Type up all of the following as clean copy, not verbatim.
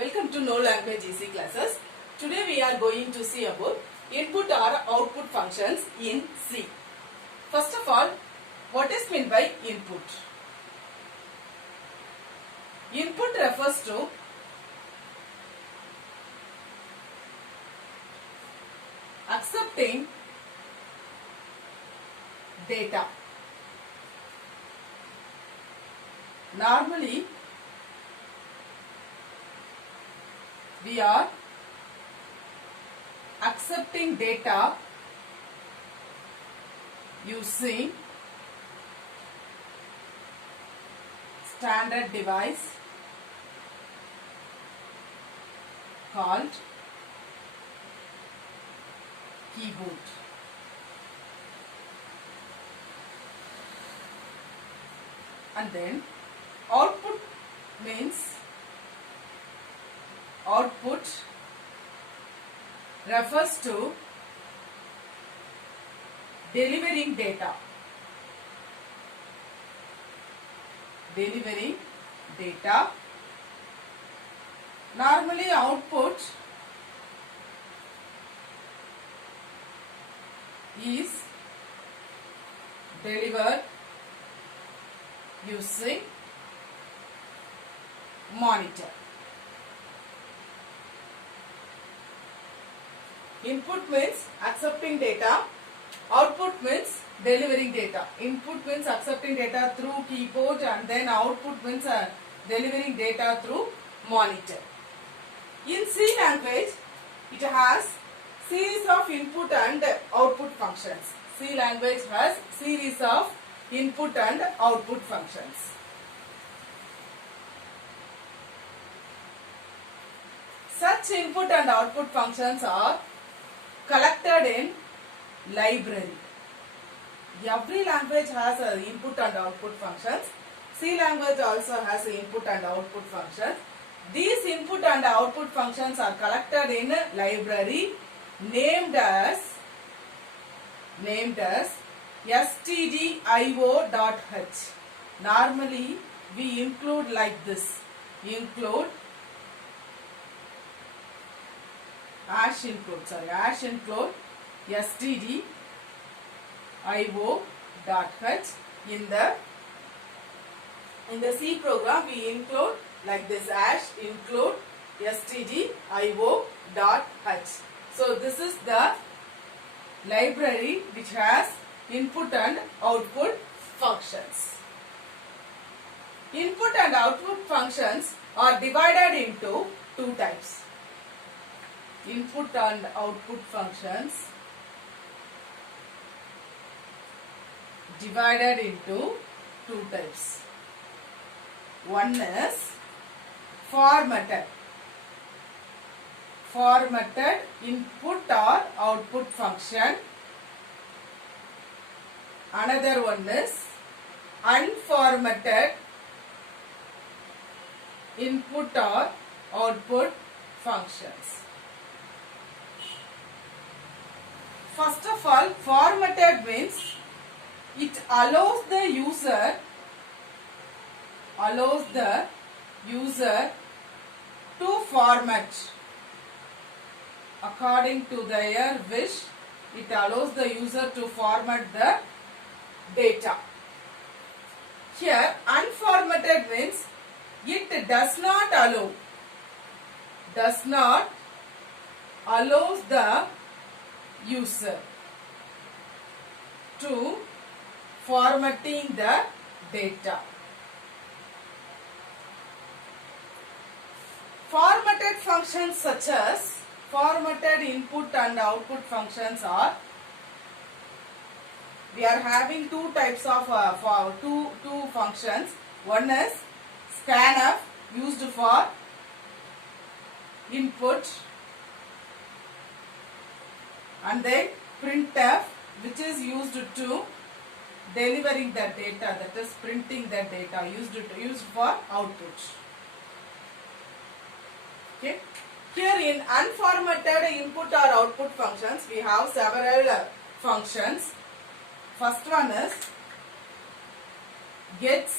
Welcome to No Language Easy classes. Today we are going to see about input or output functions in C. First of all, what is meant by input? Input refers to accepting data. Normally, we are accepting data using standard device called keyboard. And then output means output refers to delivering data. Delivering data. Normally output is delivered using monitor. Input means accepting data. Output means delivering data. Input means accepting data through keyboard, and then output means delivering data through monitor. In C language, it has series of input and output functions. C language has series of input and output functions. Such input and output functions are collected in library. Every language has input and output functions. C language also has input and output functions. These input and output functions are collected in a library named as stdio.h. Normally we include like this. Include include stdio.h. In the C program we include like this include stdio.h. So this is the library which has input and output functions. Input and output functions are divided into two types. Input and output functions divided into two types. One is formatted input or output function. Another one is unformatted input or output functions. First of all, formatted means it allows the user to format according to their wish. It allows the user to format the data. Here unformatted means it does not allow the user to formatting the data. Formatted functions such as formatted input and output functions are, we are having two types of two functions. One is scanf, used for input, and then printf, which is used to delivering the data, that is printing the data, used for output. Okay. Here in unformatted input or output functions, we have several functions. First one is get ch,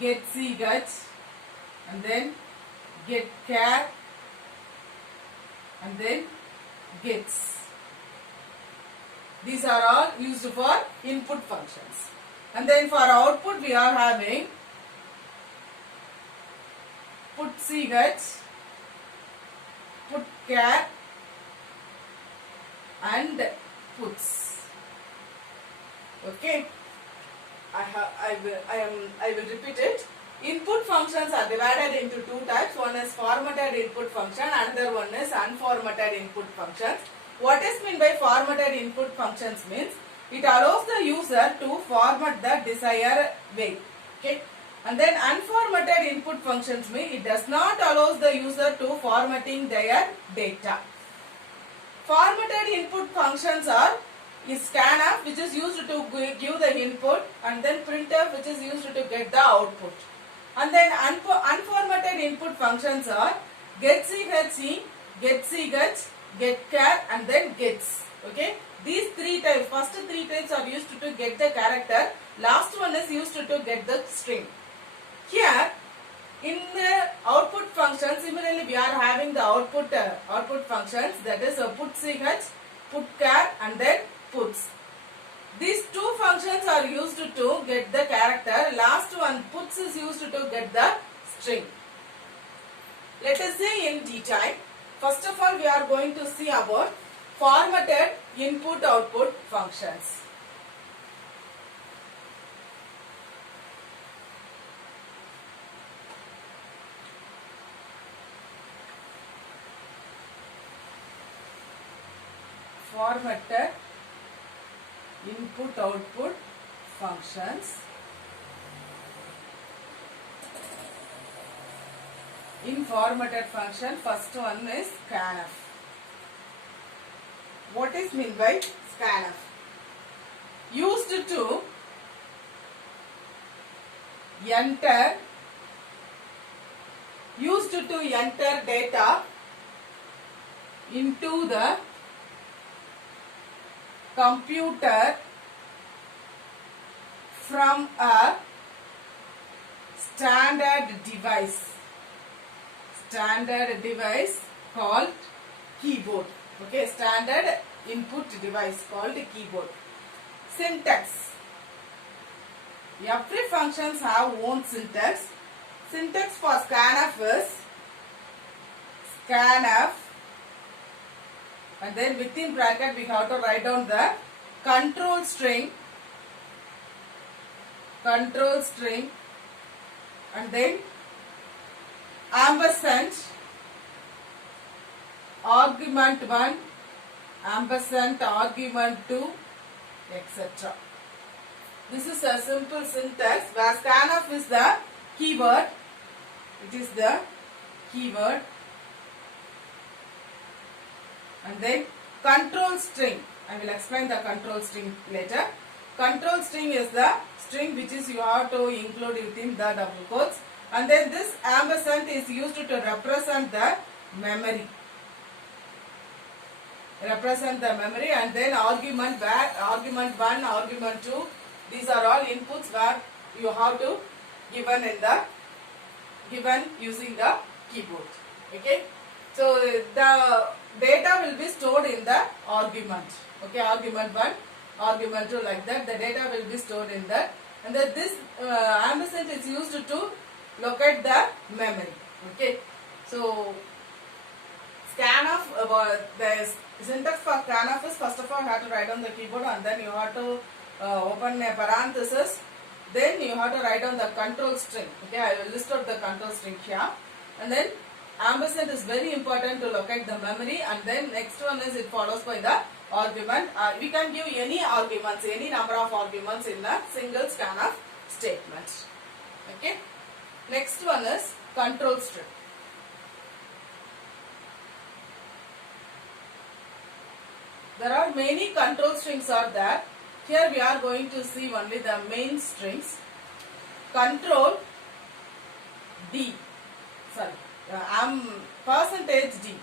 get ch, and then get char, and then gets. These are all used for input functions. And then for output we are having put ch, put char, and puts. Okay. I will repeat it. Input functions are divided into two types. One is formatted input function, another one is unformatted input functions. What is meant by formatted input functions means it allows the user to format the desired way. Okay. And then unformatted input functions mean it does not allow the user to formatting their data. Formatted input functions are scanf, which is used to give the input, and then printf, which is used to get the output. And then unformatted input functions are get ch, get char, and then gets. Okay, these three types, first three types are used to get the character, last one is used to get the string. Here in the output function, similarly we are having the output functions, that is put ch, put char, and then puts. These two functions are used to get the character. Last one, puts, is used to get the string. Let us see in detail. First of all, we are going to see about formatted input-output functions. Formatted input-output functions. In formatted function, first one is scanf. What is meant by scanf? Used to enter data into the computer from a standard device called keyboard. Okay, standard input device called keyboard. Syntax. Every functions have own syntax. Syntax for scanf is scanf, and then within bracket we have to write down the control string, and then ampersand, argument 1, ampersand, argument 2, etc. This is a simple syntax where scanf is the keyword. It is the keyword. And then control string. I will explain the control string later. Control string is the string which is you have to include within the double quotes. And then this ampersand is used to represent the memory. And then argument where argument 1, argument 2. These are all inputs where you have to given using the keyboard. Okay. So the data will be stored in the argument. Okay, argument 1, argument 2, like that. The data will be stored in that. And then this ampersand is used to locate the memory. Okay. So scanf, the syntax for scanf is, first of all you have to write on the keyboard, and then you have to open a parenthesis. Then you have to write down the control string. Okay, I will list out the control string here. And then ampersand is very important to locate the memory, and then next one is it follows by the argument. We can give any arguments, any number of arguments in a single scanf statement. Okay. Next one is control string. There are many control strings are there. Here we are going to see only the main strings. Control D. Sorry. Percentage D.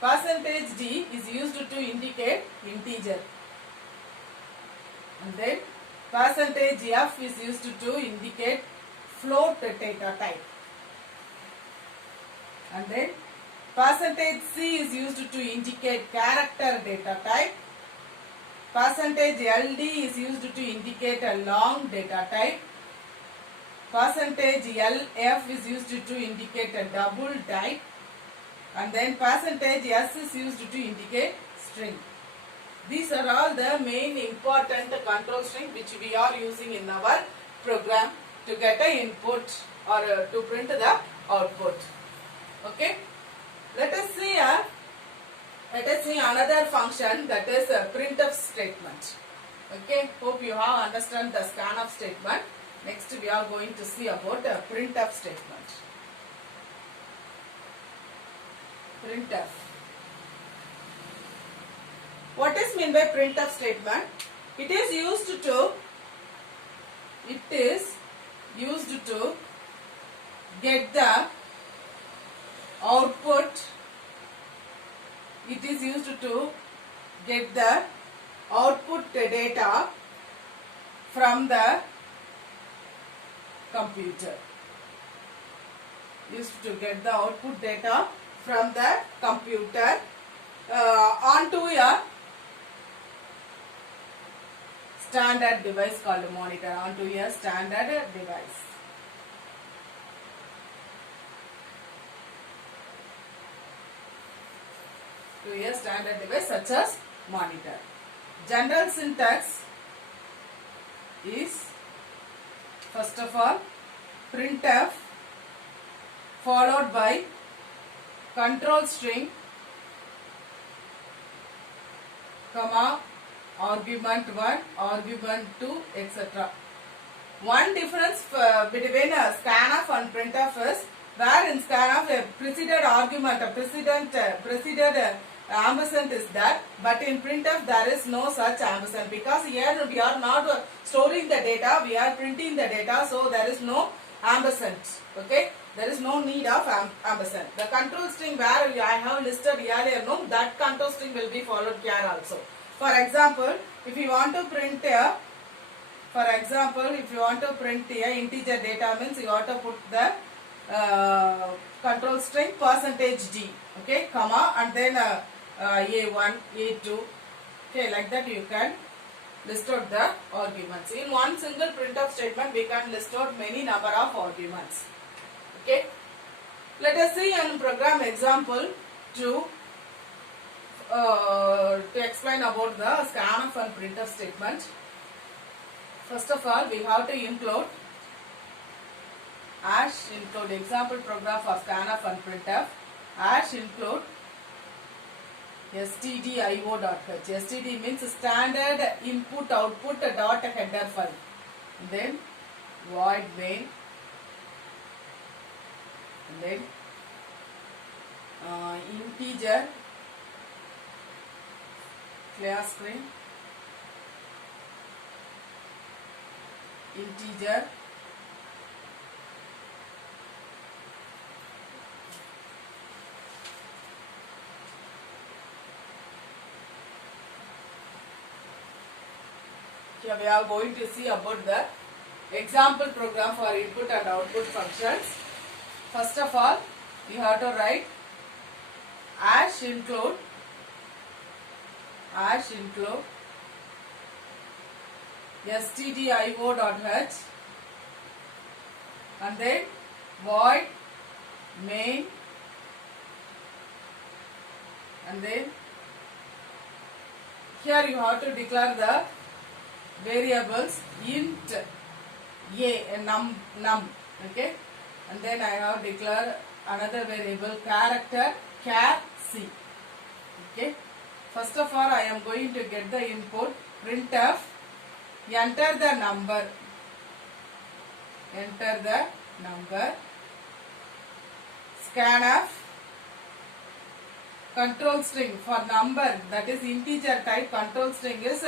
Percentage D is used to indicate integer. And then percentage F is used to indicate float data type. And then percentage C is used to indicate character data type. Percentage LD is used to indicate a long data type. Percentage LF is used to indicate a double type. And then percentage S is used to indicate string. These are all the main important control string which we are using in our program to get an input or to print the output. Okay. Let us see another function, that is a printf statement. Okay. Hope you have understand the scanf statement. Next we are going to see about a printf statement. Printf. What is meant by printf statement? It is used to get the output. It is used to get the output data from the computer. Used to get the output data from the computer onto a standard device called a monitor, onto a standard device. To a standard device such as monitor. General syntax is, first of all, printf followed by control string, comma, argument 1, argument 2, etc. One difference between scanf and printf is, where in scanf a preceded argument, a preceded ampersand is there, but in printf there is no such ampersand, because here we are not storing the data, we are printing the data, so there is no ampersand. Okay, there is no need of ampersand. The control string where I have listed earlier, no, that control string will be followed here also. For example, if you want to print a, integer data, means you have to put the control string %d, okay, comma, and then a1, a2, okay, like that you can list out the arguments. In one single printf statement, we can list out many number of arguments. Okay, let us see a program example to explain about the scanf and printf statement. First of all, we have to include example program for scanf and printf. Include stdio.h. std means standard input output dot header file. Then void main. And then integer class string, integer here we are going to see about the example program for input and output functions. First of all, you have to write include stdio.h and then void main, and then here you have to declare the variables int a, num, okay, and then I have declared another variable character char c. Okay, first of all I am going to get the input printf, enter the number, scanf, control string for number, that is integer type, control string is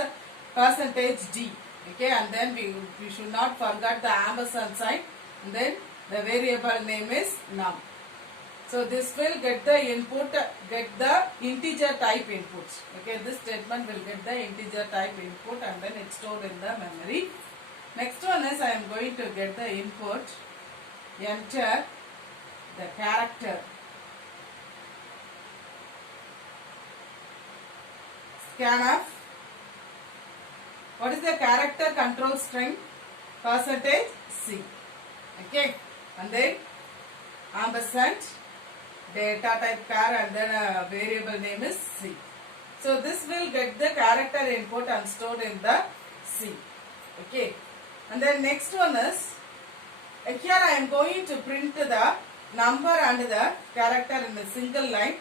%d, okay, and then we should not forget the ampersand sign, and then the variable name is num. So this will get the input, get the integer type input. Okay, this statement will get the integer type input and then it's stored in the memory. Next one is I am going to get the input enter the character. Scanf. What is the character control string? Percentage C. Okay. And then ampersand, data type char, and then a variable name is C. So this will get the character input and stored in the C. Okay. And then next one is, here I am going to print the number and the character in a single line.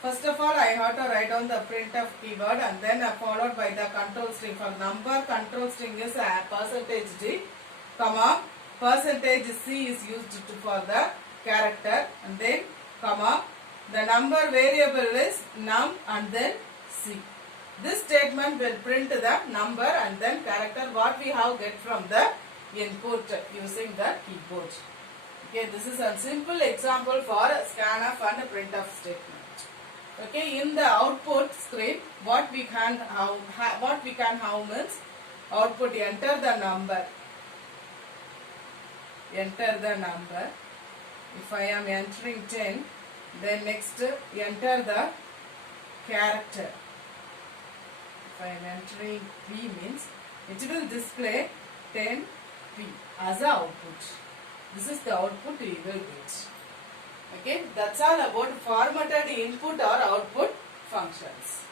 First of all, I have to write down the printf keyword and then followed by the control string. For number, control string is a percentage %d, comma, percentage %c is used for the character, and then comma, the number variable is num and then c. This statement will print the number and then character what we have get from the input using the keyboard. Okay, this is a simple example for scanf and printf statement. Okay, in the output screen, what we can have means output enter the number. Enter the number. If I am entering 10, then next enter the character. If I am entering P means it will display 10P as a output. This is the output we will get. Okay, that's all about formatted input or output functions.